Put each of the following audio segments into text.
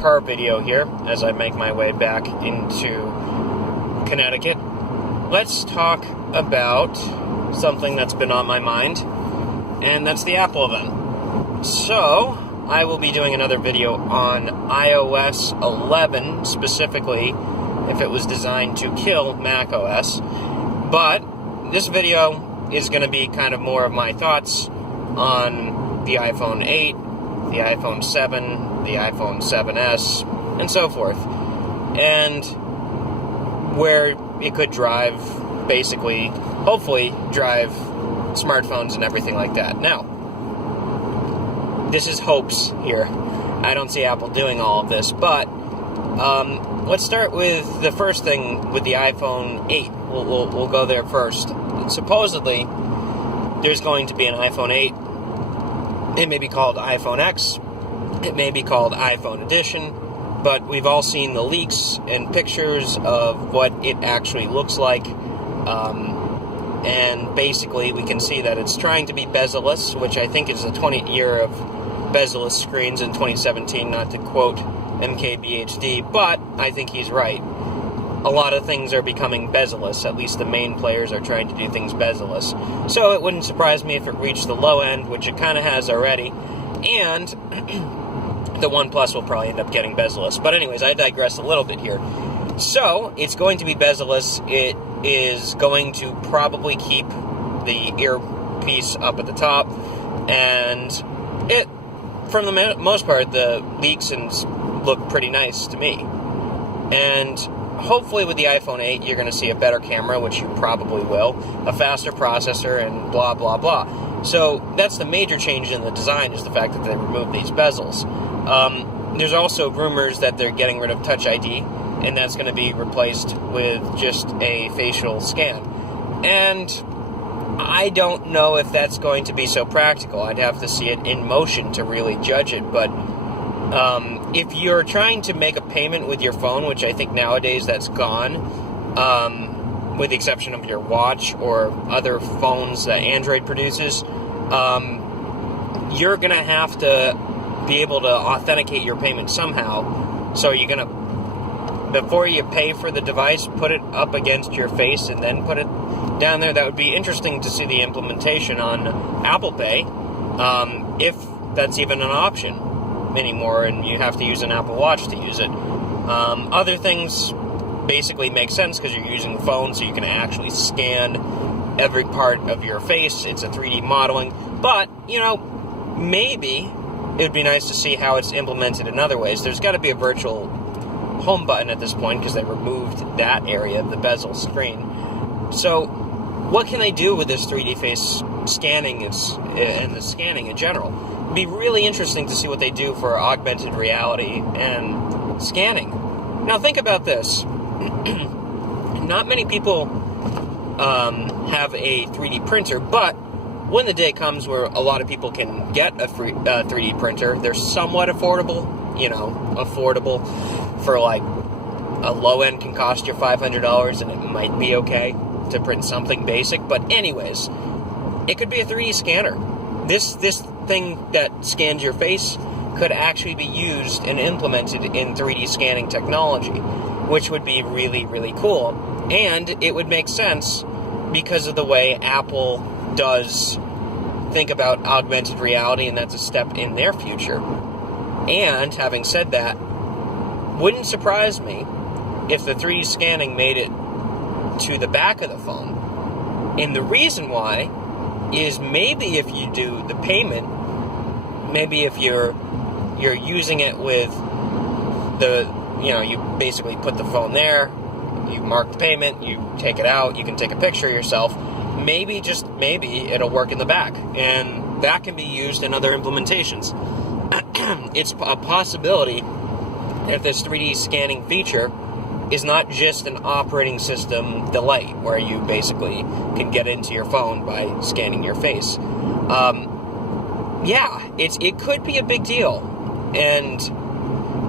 car video here as I make my way back into Connecticut. Let's talk about something that's been on my mind, and that's the Apple event. So, I will be doing another video on iOS 11, specifically if it was designed to kill macOS. But this video is going to be kind of more of my thoughts on the iPhone 8, the iPhone 7, the iPhone 7S, and so forth. And where it could drive, basically, hopefully drive smartphones and everything like that. Now, this is hopes here. I don't see Apple doing all of this, but let's start with the first thing with the iPhone 8. We'll go there first. Supposedly, there's going to be an iPhone 8. It may be called iPhone X. It may be called iPhone Edition. But we've all seen the leaks and pictures of what it actually looks like. And basically, we can see that it's trying to be bezel-less, which I think is the 20th year of bezel-less screens in 2017, not to quote MKBHD, but I think he's right. A lot of things are becoming bezel-less, at least the main players are trying to do things bezel-less. So it wouldn't surprise me if it reached the low end, which it kind of has already, and the OnePlus will probably end up getting bezel-less. But anyways, I digress a little bit here. So, it's going to be bezel-less. It is going to probably keep the earpiece up at the top, and it, for the most part, the leaks and look pretty nice to me. And hopefully with the iPhone 8, you're going to see a better camera, which you probably will, a faster processor, and blah, blah, blah. So that's the major change in the design, is the fact that they removed these bezels. There's also rumors that they're getting rid of Touch ID, and that's going to be replaced with just a facial scan. And I don't know if that's going to be so practical. I'd have to see it in motion to really judge it, but if you're trying to make a payment with your phone, which I think nowadays that's gone, with the exception of your watch or other phones that Android produces, you're going to have to be able to authenticate your payment somehow. So you're going to, before you pay for the device, put it up against your face and then put it down there. That would be interesting to see the implementation on Apple Pay, if that's even an option anymore, and you have to use an Apple Watch to use it. Other things basically make sense because you're using the phone, so you can actually scan every part of your face. It's a 3D modeling. But, maybe it would be nice to see how it's implemented in other ways. There's got to be a virtual home button at this point because they removed that area of the bezel screen. So, what can they do with this 3D face scanning and the scanning in general? It'd be really interesting to see what they do for augmented reality and scanning. Now, think about this. Not many people have a 3D printer, but when the day comes where a lot of people can get a 3D printer, they're somewhat affordable. Affordable for like a low end can cost you $500, and it might be okay to print something basic. But anyways, it could be a 3D scanner. This thing that scans your face could actually be used and implemented in 3D scanning technology, which would be really, really cool. And it would make sense because of the way Apple does think about augmented reality, and that's a step in their future. And having said that, wouldn't surprise me if the 3D scanning made it to the back of the phone. And the reason why is maybe if you do the payment, maybe if you're using it with you basically put the phone there, you mark the payment, you take it out, you can take a picture of yourself, maybe, just maybe, it'll work in the back. And that can be used in other implementations. It's a possibility that this 3D scanning feature is not just an operating system delay, where you basically can get into your phone by scanning your face. It could be a big deal. And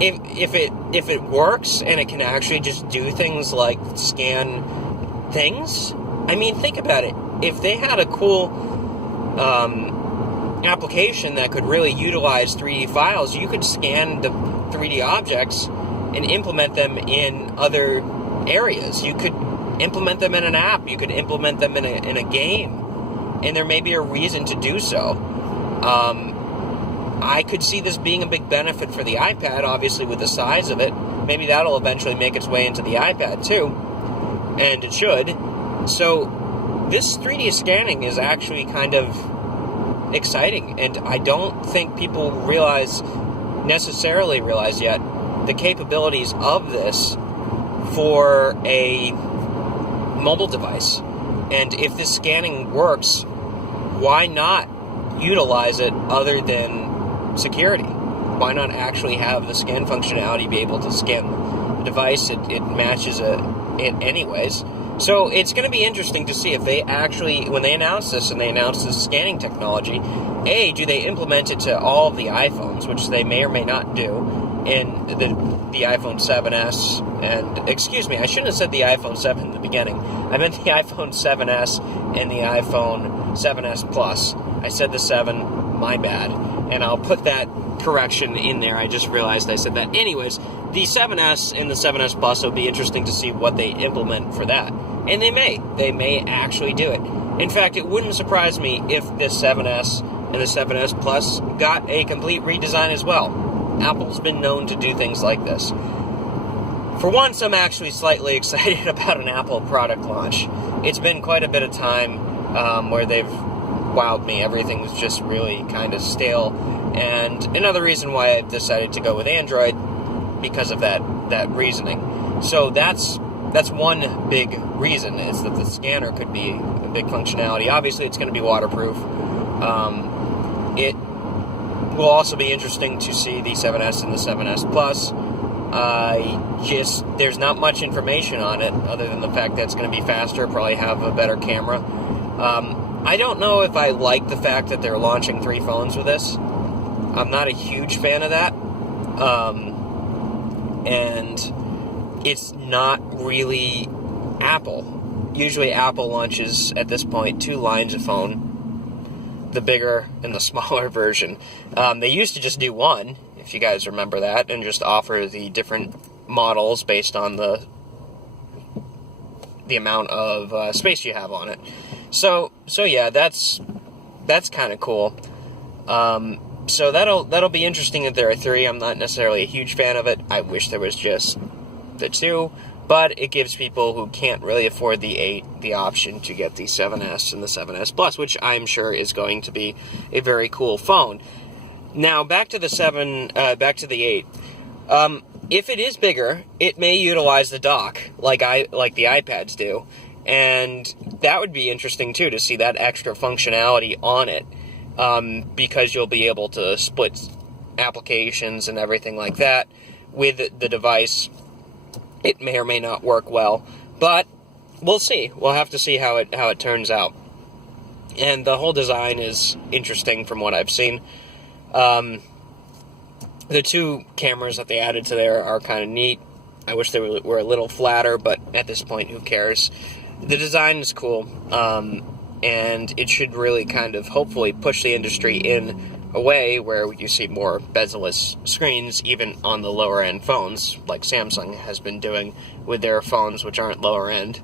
if it works and it can actually just do things like scan things, I mean, think about it. If they had a cool application that could really utilize 3D files, you could scan 3D objects and implement them in other areas. You could implement them in an app. You could implement them in a game. And there may be a reason to do so. I could see this being a big benefit for the iPad, obviously with the size of it. Maybe that'll eventually make its way into the iPad too. And it should. So this 3D scanning is actually kind of exciting. And I don't think people necessarily realize yet the capabilities of this for a mobile device. And if this scanning works, why not utilize it other than security? Why not actually have the scan functionality be able to scan the device? It matches it anyways. So it's going to be interesting to see if they actually, when they announce this and they announce this scanning technology, do they implement it to all of the iPhones, which they may or may not do, in the iPhone 7S, and, excuse me, I shouldn't have said the iPhone 7 in the beginning. I meant the iPhone 7S and the iPhone 7S Plus. I said the 7, my bad, and I'll put that correction in there. I just realized I said that. Anyways, the 7S and the 7S Plus, will be interesting to see what they implement for that. And they may actually do it. In fact, it wouldn't surprise me if the 7S and the 7S Plus got a complete redesign as well. Apple's been known to do things like this. For once, I'm actually slightly excited about an Apple product launch. It's been quite a bit of time where they've wowed me. Everything was just really kind of stale. And another reason why I've decided to go with Android, because of that reasoning. So that's one big reason, is that the scanner could be a big functionality. Obviously, it's going to be waterproof. It will also be interesting to see the 7S and the 7S Plus. There's not much information on it, other than the fact that it's going to be faster, probably have a better camera. I don't know if I like the fact that they're launching 3 phones with this. I'm not a huge fan of that. And it's not really Apple. Usually Apple launches, at this point, 2 lines of phone, the bigger and the smaller version. They used to just do 1, if you guys remember that, and just offer the different models based on the amount of space you have on it. So yeah, that's kind of cool. So that'll be interesting that there are 3. I'm not necessarily a huge fan of it. I wish there was just the 2, but it gives people who can't really afford the 8 the option to get the 7S and the 7S Plus, which I'm sure is going to be a very cool phone. Now back to the 8. If it is bigger, it may utilize the dock like the iPads do, and that would be interesting too, to see that extra functionality on it, because you'll be able to split applications and everything like that with the device. It may or may not work well, but we'll see. We'll have to see how it turns out. And the whole design is interesting from what I've seen. The 2 cameras that they added to there are kind of neat. I wish they were a little flatter, but at this point, who cares? The design is cool, and it should really kind of hopefully push the industry in a way where you see more bezel-less screens, even on the lower-end phones, like Samsung has been doing with their phones, which aren't lower-end.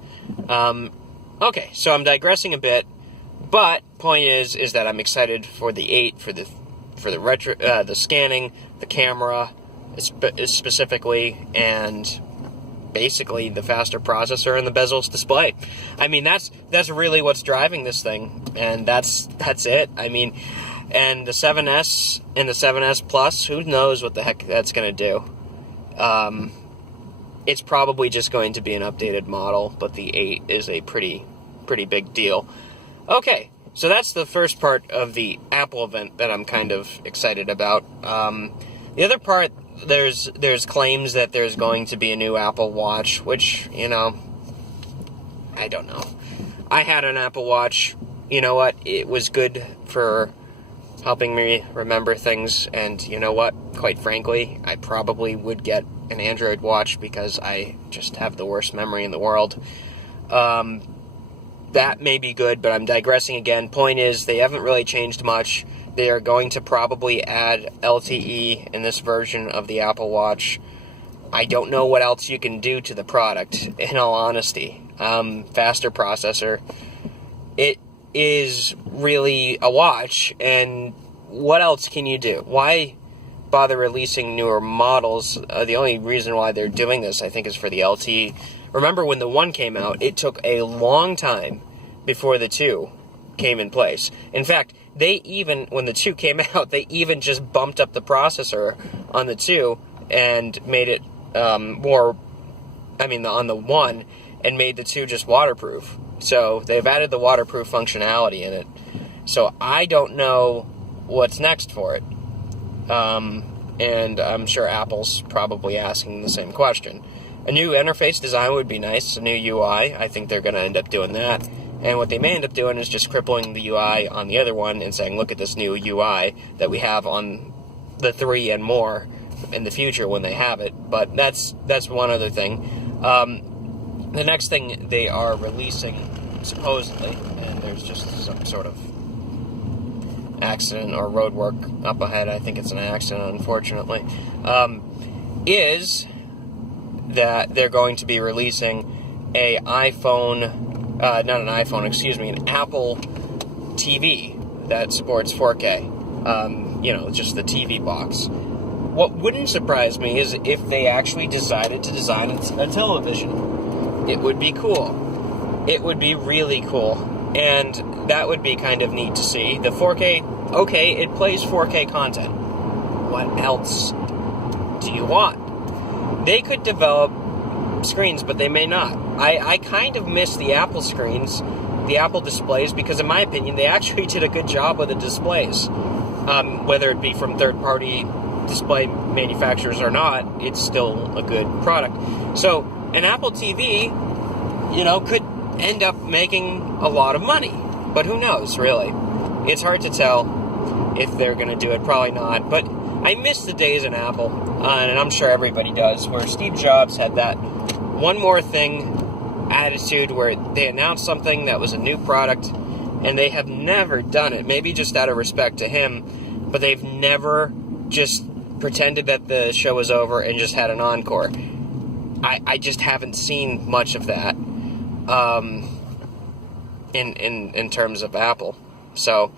Okay, so I'm digressing a bit, but point is that I'm excited for the 8, for the scanning, the camera specifically, and basically the faster processor and the bezel-less display. I mean, that's really what's driving this thing, and that's it. I mean, and the 7S and the 7S Plus, who knows what the heck that's going to do. It's probably just going to be an updated model, but the 8 is a pretty big deal. Okay, so that's the first part of the Apple event that I'm kind of excited about. The other part, there's claims that there's going to be a new Apple Watch, which, I don't know. I had an Apple Watch. You know what? It was good for helping me remember things, and you know what? Quite frankly, I probably would get an Android watch because I just have the worst memory in the world. That may be good, but I'm digressing again. Point is, they haven't really changed much. They are going to probably add LTE in this version of the Apple Watch. I don't know what else you can do to the product, in all honesty. Faster processor. It is really a watch, and what else can you do? Why bother releasing newer models? The only reason why they're doing this, I think, is for the LTE. Remember when the 1 came out, it took a long time before the 2 came in place. In fact, when the 2 came out, they even just bumped up the processor on the 2 and made it on the 1, and made the 2 just waterproof. So they've added the waterproof functionality in it. So I don't know what's next for it. And I'm sure Apple's probably asking the same question. A new interface design would be nice, a new UI. I think they're going to end up doing that. And what they may end up doing is just crippling the UI on the other one and saying, look at this new UI that we have on the 3 and more in the future when they have it. But that's one other thing. The next thing they are releasing, supposedly, and there's just some sort of accident or road work up ahead, I think it's an accident, unfortunately, is that they're going to be releasing an Apple TV that supports 4K. Just the TV box. What wouldn't surprise me is if they actually decided to design a television. It would be cool. It would be really cool. And that would be kind of neat to see. The 4K, okay, it plays 4K content. What else do you want? They could develop screens, but they may not. I kind of miss the Apple screens, the Apple displays, because in my opinion, they actually did a good job with the displays. Whether it be from third-party display manufacturers or not, it's still a good product. So an Apple TV, could end up making a lot of money. But who knows, really? It's hard to tell if they're going to do it. Probably not. But I miss the days in Apple, and I'm sure everybody does, where Steve Jobs had that one more thing attitude where they announced something that was a new product, and they have never done it. Maybe just out of respect to him, but they've never just pretended that the show was over and just had an encore. I just haven't seen much of that in terms of Apple. So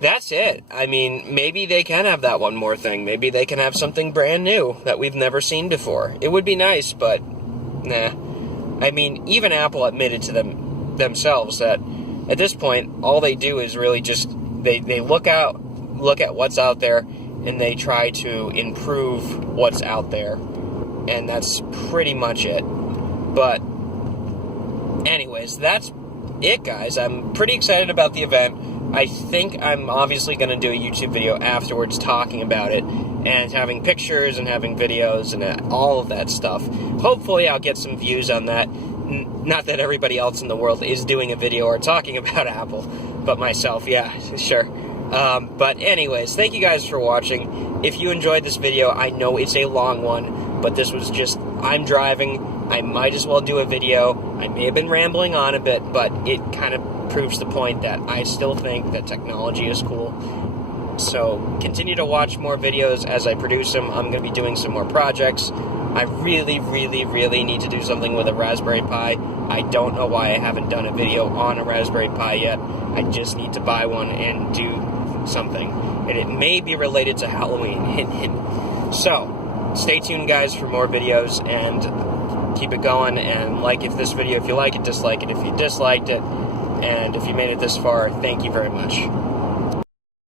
that's it. I mean, maybe they can have that one more thing. Maybe they can have something brand new that we've never seen before. It would be nice, but nah. I mean, even Apple admitted to themselves that at this point, all they do is really just they look at what's out there, and they try to improve what's out there. And that's pretty much it. But anyways, that's it, guys. I'm pretty excited about the event. I think I'm obviously going to do a YouTube video afterwards talking about it and having pictures and having videos and all of that stuff. Hopefully I'll get some views on that. Not that everybody else in the world is doing a video or talking about Apple, but myself, yeah, sure. But anyways, thank you guys for watching. If you enjoyed this video, I know it's a long one, but this was just, I'm driving, I might as well do a video. I may have been rambling on a bit, but it kind of proves the point that I still think that technology is cool. So continue to watch more videos as I produce them. I'm going to be doing some more projects. I really, really, really need to do something with a Raspberry Pi. I don't know why I haven't done a video on a Raspberry Pi yet. I just need to buy one and do something. And it may be related to Halloween. Hint, hint. So, stay tuned, guys, for more videos, and keep it going. And like this video if you like it, dislike it if you disliked it. And if you made it this far, thank you very much.